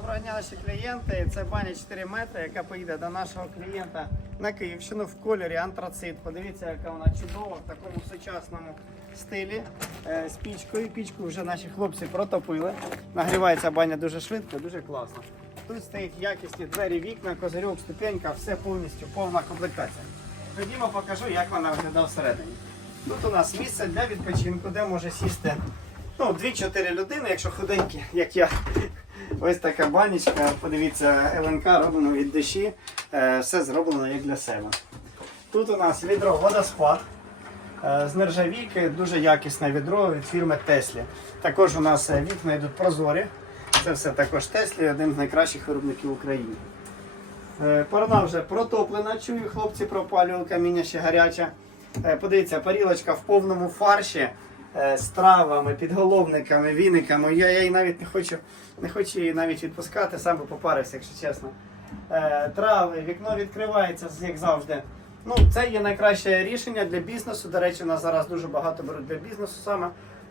Доброго дня, наші клієнти. Це баня 4 метри, яка поїде до нашого клієнта на Київщину в кольорі антрацит. Подивіться, яка вона чудова в такому сучасному стилі е, з пічкою. Пічку вже наші хлопці протопили. Нагрівається баня дуже швидко, дуже класно. Тут стоять якісні двері, вікна, козирьок, ступенька, все повністю повна комплектація. Ходімо, покажу, як вона виглядає всередині. Тут у нас місце для відпочинку, де може сісти ну, 2-4 людини, якщо худенькі, як я. Ось така банічка, подивіться, ЛНК роблено від душі, е, все зроблено як для себе. Тут у нас відро водоспад е, з нержавійки, дуже якісне відро від фірми Теслі. Також у нас е, вікна йдуть прозорі. Це все також Теслі, один з найкращих виробників України. Порона вже протоплена, чую, хлопці пропалювали, каміння ще гаряче. Е, Подивіться, парілочка в повному фарші е, з травами, підголовниками, віниками. Я, я її навіть не хочу, не хочу її навіть відпускати, сам би попарився, якщо чесно. Е, Трави, вікно відкривається, як завжди. Ну, це є найкраще рішення для бізнесу. До речі, у нас зараз дуже багато беруть для бізнесу саме.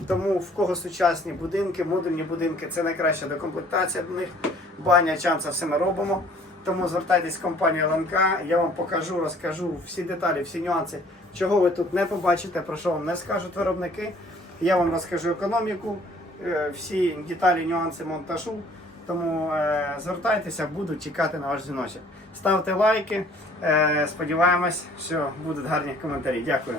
Тому в кого сучасні будинки, модульні будинки, це найкраща докомплектація до них. Баня, чан, це все ми робимо. Тому звертайтесь в компанію ЛНК, я вам покажу, розкажу всі деталі, всі нюанси, чого ви тут не побачите, про що вам не скажуть виробники. Я вам розкажу економіку, е, всі деталі, нюанси монтажу. Тому е, звертайтеся, буду чекати на ваш дзвіночок. Ставте лайки. Е, сподіваємось, що будуть гарні коментарі. Дякую.